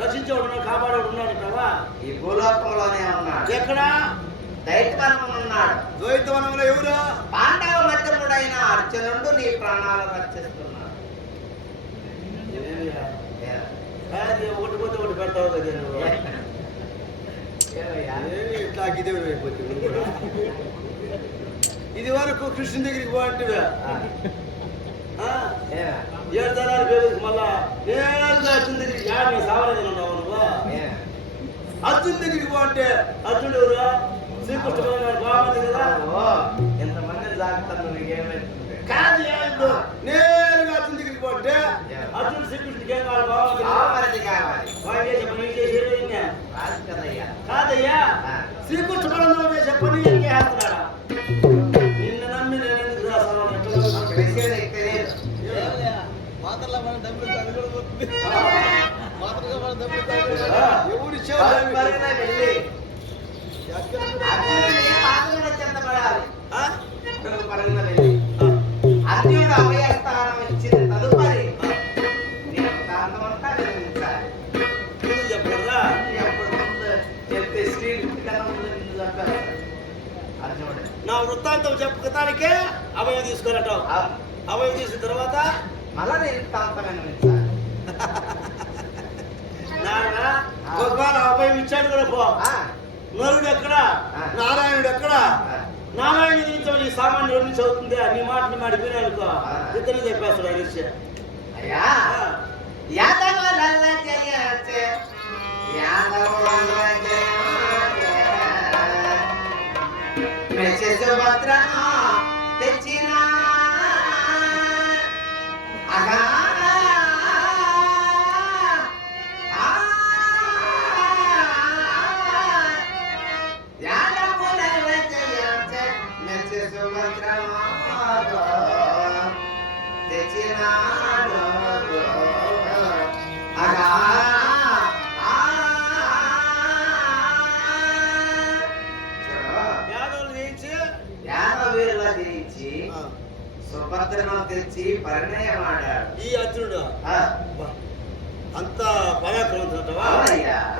రక్షించేవాడు కాపాడేవాడు ఉన్నాడంటావా? ఈ భూలోకంలోనే ఉన్నాడు. ఎక్కడ? దైత్యవనంలో ఉన్నాడు. ద్వైతవనంలో ఎవరు? పాండవ మధ్యముడైన అర్జునుడు నీ ప్రాణాలు రక్షిస్తున్నాడు. ఒకటి పోతే ఒకటి పెడతావు కదా నువ్వు. ఇది వరకు కృష్ణుని దగ్గరికి పోంటివే 7 తరాల పేరు మళ్ళా అర్జున్ దగ్గరికి సావలేదు ఉన్నావు నువ్వు. అర్జున్ దగ్గరికి పోంటే అర్జునుడు ఎవరు? శ్రీకృష్ణ బాగుంది కదా. ఎంతమంది జాగ్రత్తలు కాదు నేరుగా అర్జున్ దగ్గరికి పోంటే అర్జున్ శ్రీకృష్ణుడికి ఏం కావాలి? బాగుంది కాదయ్యా, శ్రీకృష్ణ బలంలో చేసే పని ఏం చేస్తున్నాడా? నిన్ను నమ్మి నేను ఎందుకు రాస్తాను? ఎవరు అర్జునుడు అభయస్థానం ఇచ్చిన తదుపరి చెప్పరా? చెప్తే శ్రీకృష్ణ అర్జునుడు నా వృత్తాంతం చెప్పడానికే అభయం తీసుకోరటం. అభయం తీసిన తర్వాత మళ్ళా నేను తాంతమైన నాన్న భగవాన్ అభయం ఇచ్చాడు కూడా పో. నరుడు ఎక్కడ? నారాయణుడు ఎక్కడ? నారాయణ గురించి సామాన్యుడు నుంచి అవుతుంది. నీ మాటని మాడిపోయినాడుకో ఇద్దరు చెప్పేస్తాడు ఆ విషయం. అయ్యా తెచ్చిన సుభద్రను తెచ్చి పరిణయమాడాడు ఈ అర్జునుడు. అంత పరాక్రమంతవా?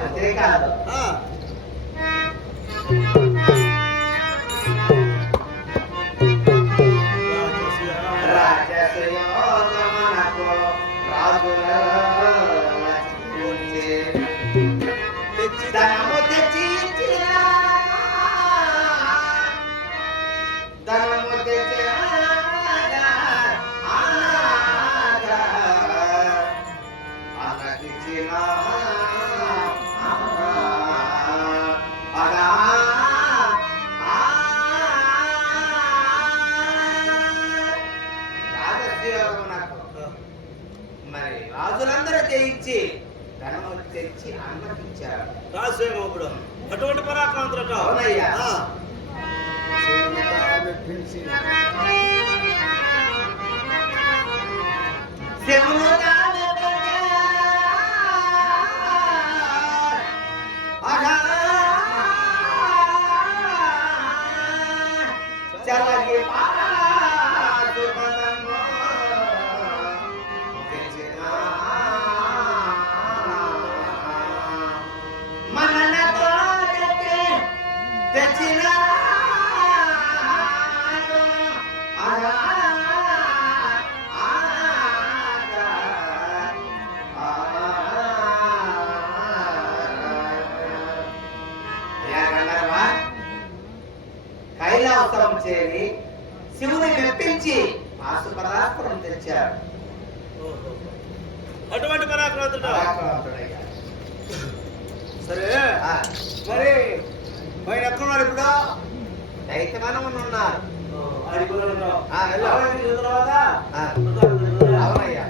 అంతేకాదు ధనము తెచ్చి ధనము తెచ్చి మరి రాజులందరూ చేయించి ధనము తెచ్చి అన్నకిచ్చారు. రాజేమో ఇప్పుడు అటువంటి పరాక్రమంతో. అవునయ్యా. కైలాసం చేరి శివుని మెప్పించి పాశుపరాక్రమం తెచ్చారు. అటువంటి పరాక్రమంతుడయ్యా. సరే మరి ఆయన ఎక్కడున్నారు ఇప్పుడు? దైత్యవనం ఉన్నారు. అవునయ్యా.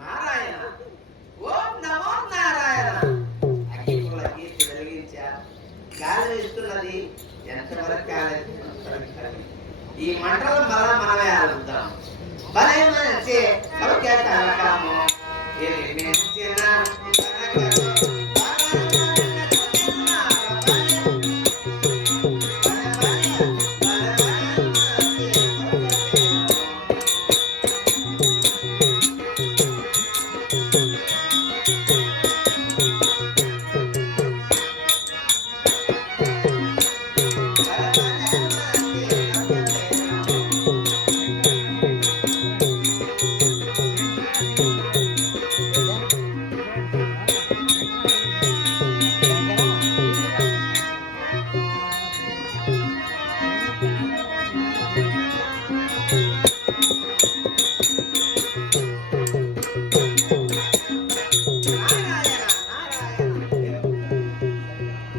నారాయణ ఓం నమో నారాయణ. అగ్గిపుల్ల గీసి వెలిగించా. గాలి ఇస్తున్నది ఎంతవరకు కాలేదు. ఈ మంటలు మళ్ళా మనమే ఆలుద్దాం. భలే మంచి సౌఖ్య కలకము ఇది మించిన